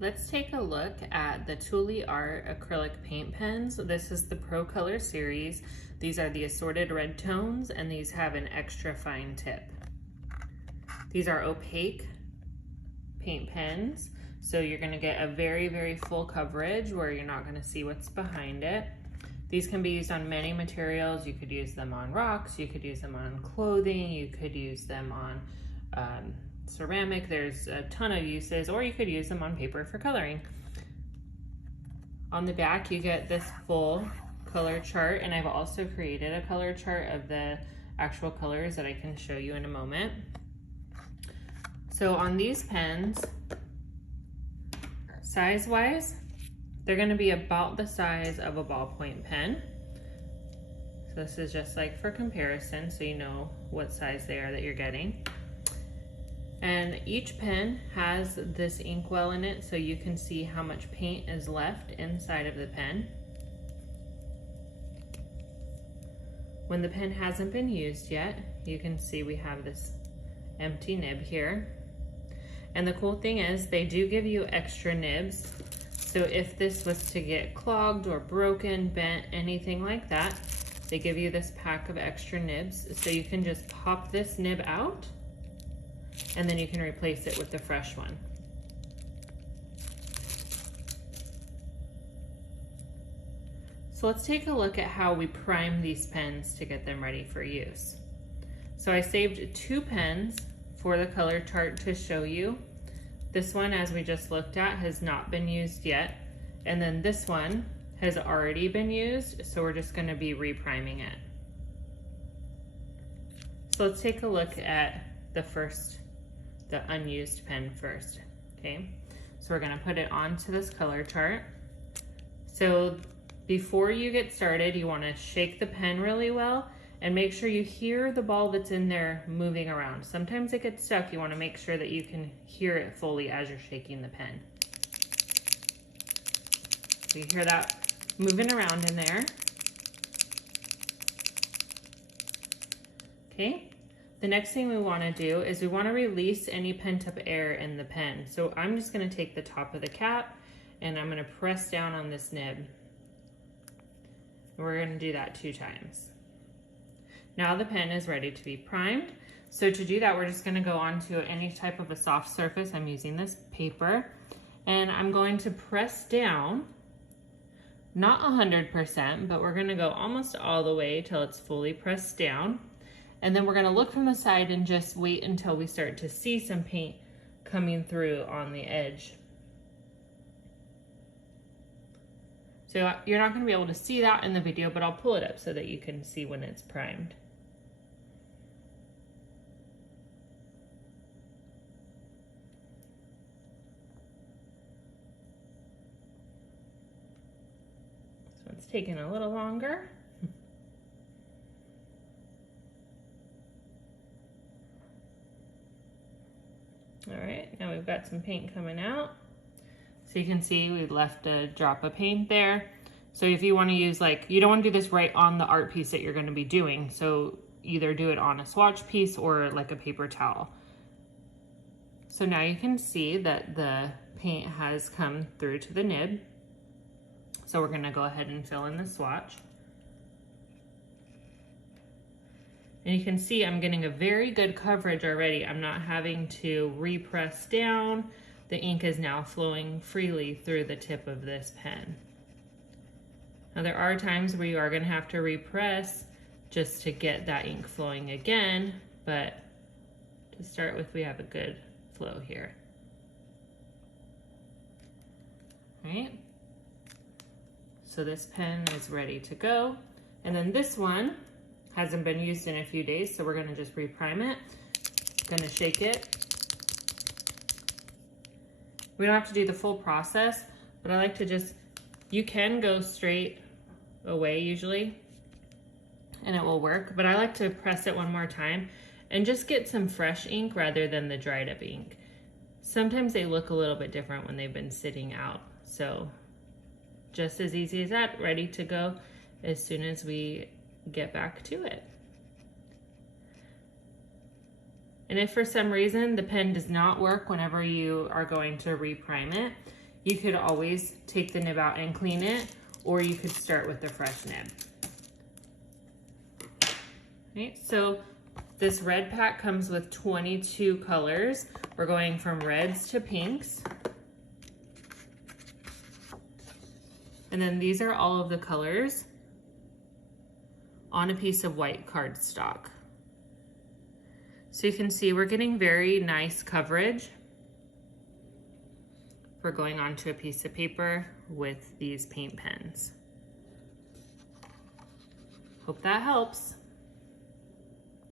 Let's take a look at the TooliArt acrylic paint pens. This is the Pro Color series. These are the assorted red tones, and these have an extra fine tip. These are opaque paint pens, so you're gonna get a very, very full coverage where you're not gonna see what's behind it. These can be used on many materials. You could use them on rocks, you could use them on clothing, you could use them on ceramic. There's a ton of uses, or you could use them on paper for coloring. On the back, you get this full color chart, and I've also created a color chart of the actual colors that I can show you in a moment. So on these pens, size-wise, they're gonna be about the size of a ballpoint pen. So this is just like for comparison, so you know what size they are that you're getting. And each pen has this inkwell in it, so you can see how much paint is left inside of the pen. When the pen hasn't been used yet, you can see we have this empty nib here. And the cool thing is they do give you extra nibs. So if this was to get clogged or broken, bent, anything like that, they give you this pack of extra nibs. So you can just pop this nib out, and then you can replace it with the fresh one. So let's take a look at how we prime these pens to get them ready for use. So I saved 2 pens for the color chart to show you. This one, as we just looked at, has not been used yet. And then this one has already been used, so we're just gonna be repriming it. So let's take a look at the unused pen first, okay? So we're gonna put it onto this color chart. So before you get started, you wanna shake the pen really well and make sure you hear the ball that's in there moving around. Sometimes it gets stuck. You wanna make sure that you can hear it fully as you're shaking the pen. So you hear that moving around in there. Okay. The next thing we want to do is we want to release any pent-up air in the pen. So I'm just going to take the top of the cap and I'm going to press down on this nib. We're going to do that 2 times. Now the pen is ready to be primed. So to do that, we're just going to go onto any type of a soft surface. I'm using this paper, and I'm going to press down, not 100%, but we're going to go almost all the way till it's fully pressed down. And then we're gonna look from the side and just wait until we start to see some paint coming through on the edge. So you're not gonna be able to see that in the video, but I'll pull it up so that you can see when it's primed. So it's taking a little longer. All right, now we've got some paint coming out. So you can see we left a drop of paint there. So if you want to use, like, you don't want to do this right on the art piece that you're going to be doing. So either do it on a swatch piece or like a paper towel. So now you can see that the paint has come through to the nib. So we're going to go ahead and fill in the swatch. And you can see I'm getting a very good coverage already. I'm not having to repress down. The ink is now flowing freely through the tip of this pen. Now there are times where you are gonna have to repress just to get that ink flowing again, but to start with, we have a good flow here. All right, so this pen is ready to go. And then this one hasn't been used in a few days, so we're gonna just reprime it. Gonna shake it. We don't have to do the full process, but I like to just, you can go straight away usually, and it will work, but I like to press it one more time and just get some fresh ink rather than the dried up ink. Sometimes they look a little bit different when they've been sitting out. So just as easy as that, ready to go as soon as we get back to it. And if for some reason the pen does not work whenever you are going to reprime it, You could always take the nib out and clean it, or you could start with the fresh nib. Right, so this red pack comes with 22 colors. We're going from reds to pinks. And then these are all of the colors on a piece of white cardstock. So you can see we're getting very nice coverage for going onto a piece of paper with these paint pens. Hope that helps.